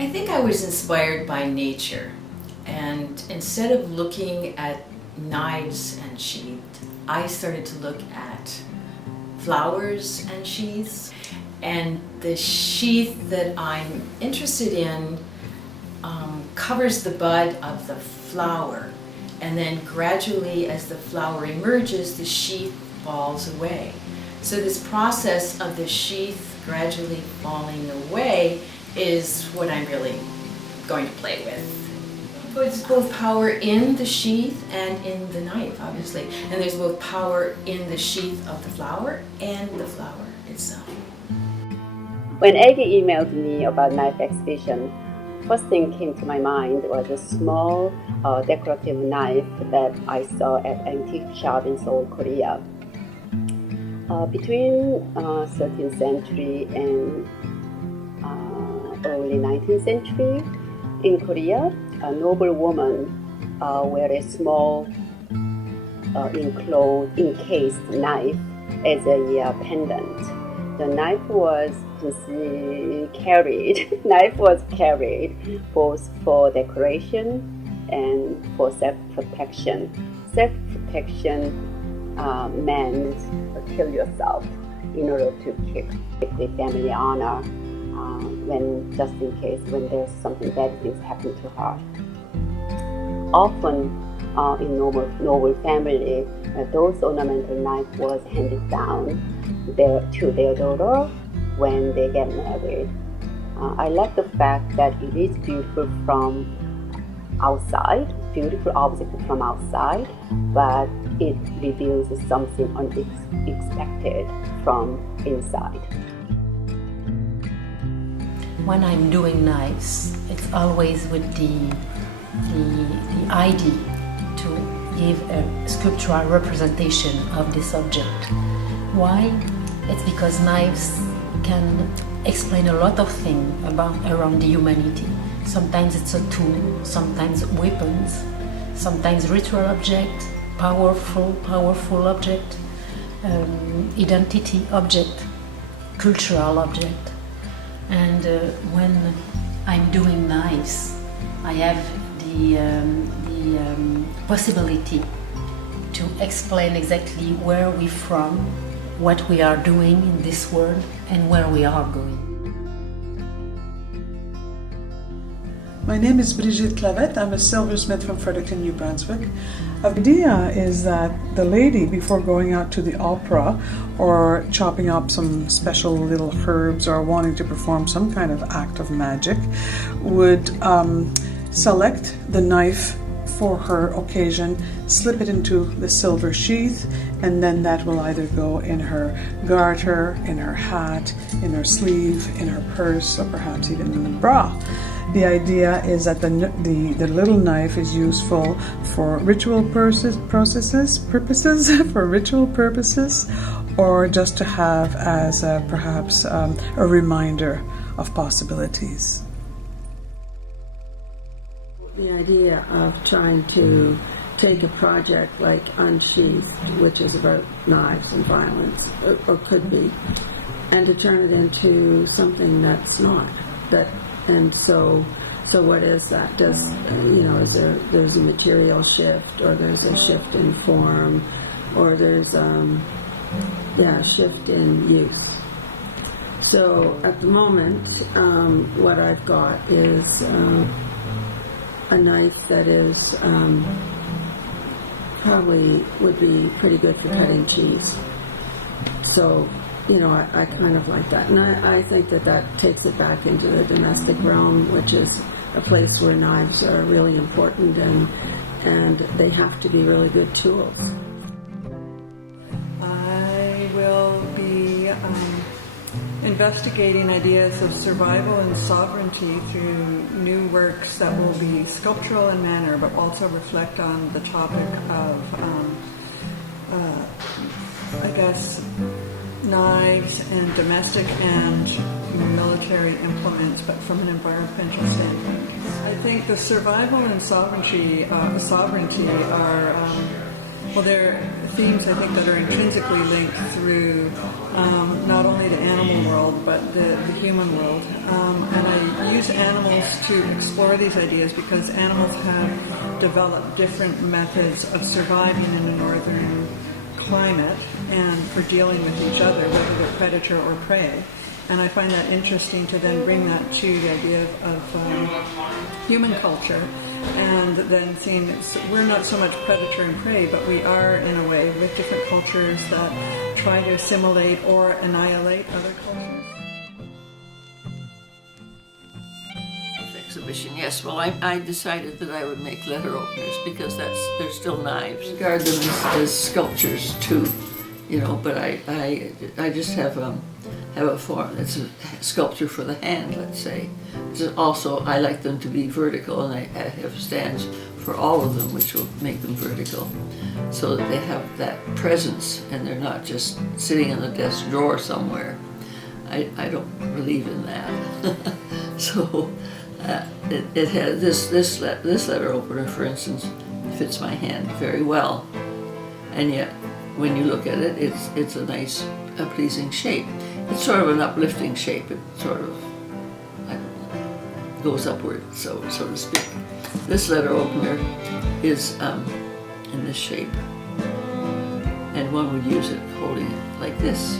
I think I was inspired by nature, and instead of looking at knives and sheath, I started to look at flowers and sheaths. And the sheath that I'm interested in covers the bud of the flower, and then gradually as the flower emerges, the sheath falls away. So this process of the sheath gradually falling away is what I'm really going to play with. There's both power in the sheath and in the knife, obviously. And there's both power in the sheath of the flower and the flower itself. When Aggie emailed me about knife exhibition, first thing came to my mind was a small decorative knife that I saw at antique shop in Seoul, Korea. Between 13th century and early 19th century, in Korea, a noble woman wear a small encased knife as a pendant. The knife was carried both for decoration and for self-protection. Self-protection meant kill yourself in order to keep the family honor when just in case when there's something bad things happen to her. Often in noble family, those ornamental knife was handed down to their daughter when they get married. I like the fact that it is beautiful from outside, beautiful object from outside, but it reveals something unexpected from inside. When I'm doing knives, it's always with the idea to give a sculptural representation of this object. Why? It's because knives can explain a lot of things around the humanity. Sometimes it's a tool, sometimes weapons, sometimes ritual object, powerful object, identity object, cultural object. And when I'm doing knives, I have the possibility to explain exactly where we're from, what we are doing in this world, and where we are going. My name is Brigitte Clavette. I'm a silversmith from Fredericton, New Brunswick. The idea is that the lady, before going out to the opera or chopping up some special little herbs or wanting to perform some kind of act of magic, would select the knife for her occasion, slip it into the silver sheath, and then that will either go in her garter, in her hat, in her sleeve, in her purse, or perhaps even in the bra. The idea is that the little knife is useful for ritual purposes, for ritual purposes, or just to have as perhaps a reminder of possibilities. The idea of trying to take a project like Unsheathed, which is about knives and violence, or could be, and to turn it into something that's not. And so what is that? There's a material shift, or there's a shift in form, or there's a shift in use. So at the moment, what I've got is a knife that is probably would be pretty good for cutting cheese. So, I kind of like that. And I think that takes it back into the domestic realm, which is a place where knives are really important and they have to be really good tools. I will be investigating ideas of survival and sovereignty through new works that will be sculptural in manner, but also reflect on the topic of, knives and domestic and military implements, but from an environmental standpoint. I think the survival and sovereignty are Well, they're themes I think that are intrinsically linked through not only the animal world but the human world. And I use animals to explore these ideas because animals have developed different methods of surviving in a northern climate and for dealing with each other, whether they're predator or prey. And I find that interesting to then bring that to the idea of human culture, and then seeing we're not so much predator and prey, but we are in a way with different cultures that try to assimilate or annihilate other cultures. Exhibition, yes. Well, I decided that I would make letter openers because they're still knives. Regard them as sculptures too, you know. But I just have a form that's a sculpture for the hand, let's say. Also, I like them to be vertical, and I have stands for all of them, which will make them vertical, so that they have that presence and they're not just sitting in the desk drawer somewhere. I don't believe in that. So. It has this letter opener, for instance, fits my hand very well, and yet when you look at it, it's a nice, pleasing shape. It's sort of an uplifting shape. It sort of goes upward, so to speak. This letter opener is in this shape, and one would use it holding it like this.